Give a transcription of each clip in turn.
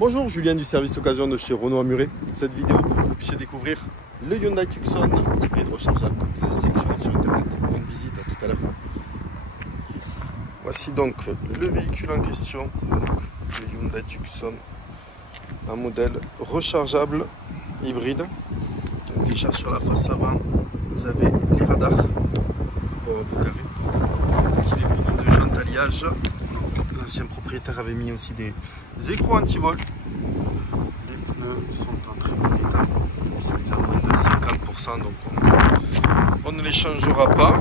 Bonjour, Julien du service occasion de chez Renault à Muret. Cette vidéo pour que vous puissiez découvrir le Hyundai Tucson hybride rechargeable que vous avez sélectionné sur internet. Bonne visite, à tout à l'heure. Voici donc le véhicule en question, donc le Hyundai Tucson, un modèle rechargeable hybride. Donc déjà sur la face avant, vous avez les radars pour vous garer. Il est muni de jantes alliage. L'ancien propriétaire avait mis aussi des écrous anti-vol. Les pneus sont en très bon état. Ils sont à moins de 50%, donc on ne les changera pas.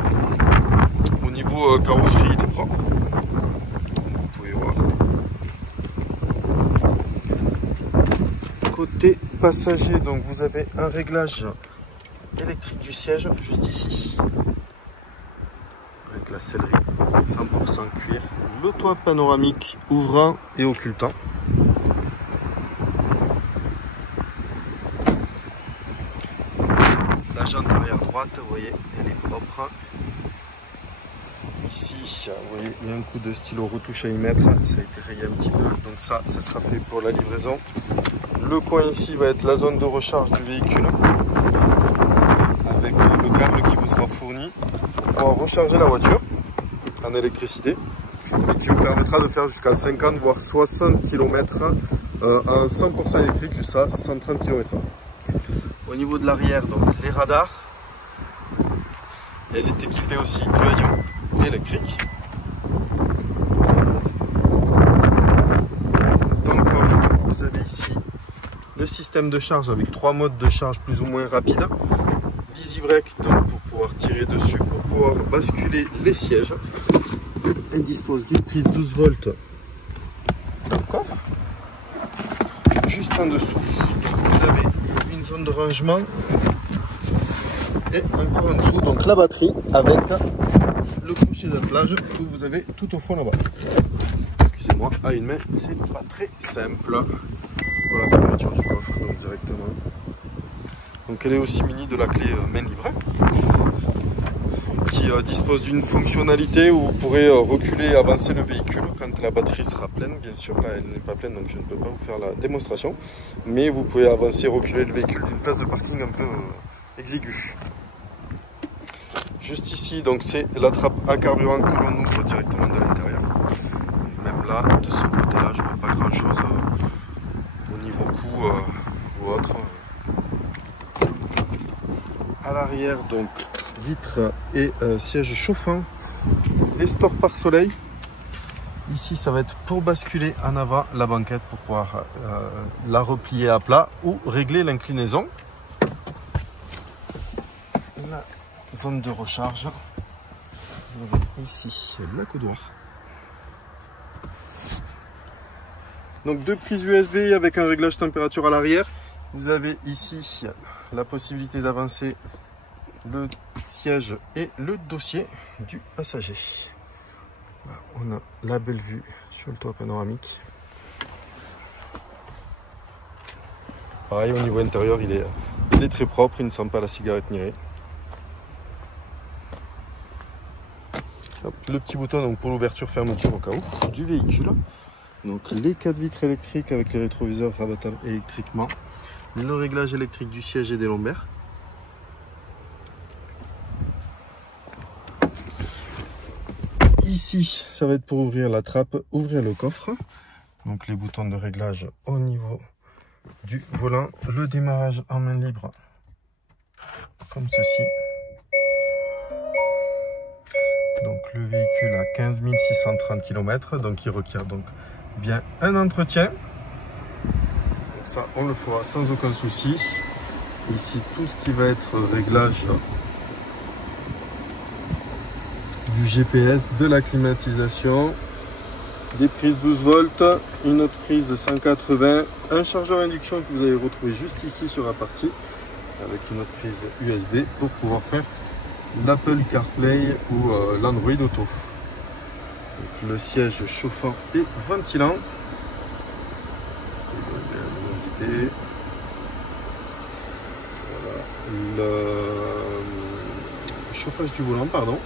Au niveau carrosserie, il est propre. Vous pouvez voir. Côté passager, donc vous avez un réglage électrique du siège juste ici. Avec la sellerie 100% cuir. Le toit panoramique ouvrant et occultant. La jante arrière droite, vous voyez, elle est propre. Ici, vous voyez, il y a un coup de stylo retouche à y mettre. Ça a été rayé un petit peu, donc ça sera fait pour la livraison. Le coin ici va être la zone de recharge du véhicule. Avec le câble qui vous sera fourni pour pouvoir recharger la voiture en électricité. Et qui vous permettra de faire jusqu'à 50 voire 60 km en 100% électrique jusqu'à 130 km/h. Au niveau de l'arrière, donc les radars. Elle est équipée aussi du haillon électrique. Dans le coffre, vous avez ici le système de charge avec 3 modes de charge plus ou moins rapides. L'easy brake donc pour pouvoir tirer dessus, pour pouvoir basculer les sièges. Elle dispose d'une prise 12 volts dans le coffre. Juste en dessous, vous avez une zone de rangement et encore en dessous, donc la batterie avec le crochet d'attelage que vous avez tout au fond là-bas. Excusez-moi, à une main, c'est pas très simple pour la fermeture du coffre, donc directement. Donc elle est aussi munie de la clé main libre, qui dispose d'une fonctionnalité où vous pourrez reculer et avancer le véhicule quand la batterie sera pleine. Bien sûr, là, elle n'est pas pleine, donc je ne peux pas vous faire la démonstration. Mais vous pouvez avancer et reculer le véhicule d'une place de parking un peu exiguë. Juste ici, donc c'est la trappe à carburant que l'on ouvre directement de l'intérieur. Même là, de ce côté-là, je ne vois pas grand-chose au niveau cou ou autre. À l'arrière, donc, vitres et sièges chauffants, les stores pare-soleil. Ici, ça va être pour basculer en avant la banquette pour pouvoir la replier à plat ou régler l'inclinaison. La zone de recharge. Vous avez ici l'accoudoir. Donc 2 prises USB avec un réglage température à l'arrière. Vous avez ici la possibilité d'avancer le siège et le dossier du passager. Là, on a la belle vue sur le toit panoramique. Pareil, au niveau intérieur, il est très propre, il ne sent pas la cigarette ni rien. Hop, le petit bouton donc, pour l'ouverture fermeture au cas où du véhicule. Donc les 4 vitres électriques avec les rétroviseurs rabattables électriquement. Le réglage électrique du siège et des lombaires. Ici, ça va être pour ouvrir la trappe, ouvrir le coffre. Donc les boutons de réglage au niveau du volant. Le démarrage en main libre, comme ceci. Donc le véhicule a 15 630 km, donc il requiert donc bien un entretien. Donc ça, on le fera sans aucun souci. Ici, tout ce qui va être réglage du GPS, de la climatisation, des prises 12 volts, une autre prise 180, un chargeur induction que vous allez retrouver juste ici sur la partie, avec une autre prise USB pour pouvoir faire l'Apple CarPlay ou l'Android Auto. Donc, le siège chauffant et ventilant. Voilà. Le chauffage du volant, pardon.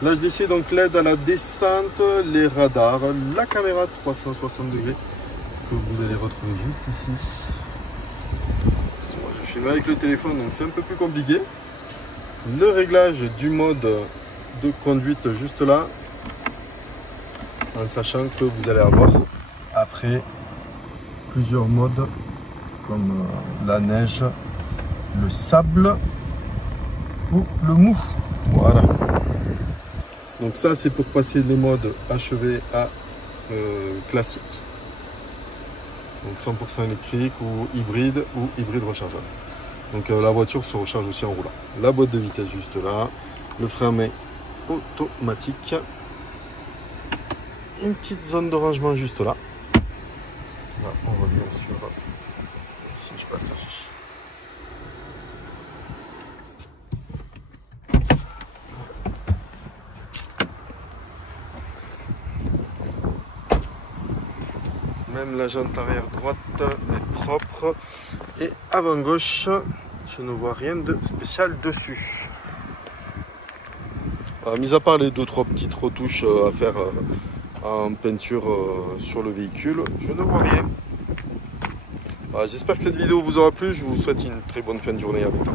L'HDC, donc l'aide à la descente, les radars, la caméra 360 degrés que vous allez retrouver juste ici. Moi je filme avec le téléphone donc c'est un peu plus compliqué. Le réglage du mode de conduite juste là, en sachant que vous allez avoir après plusieurs modes comme la neige, le sable ou le mou. Voilà. Donc ça c'est pour passer les modes achevé à classique. Donc 100% électrique ou hybride rechargeable. Donc la voiture se recharge aussi en roulant. La boîte de vitesse juste là, le frein à main automatique, une petite zone de rangement juste là. Là on revient sur si je passe. Même la jante arrière droite est propre et avant gauche je ne vois rien de spécial dessus. Mis à part les 2-3 petites retouches à faire en peinture sur le véhicule, je ne vois rien. J'espère que cette vidéo vous aura plu, je vous souhaite une très bonne fin de journée avec toi.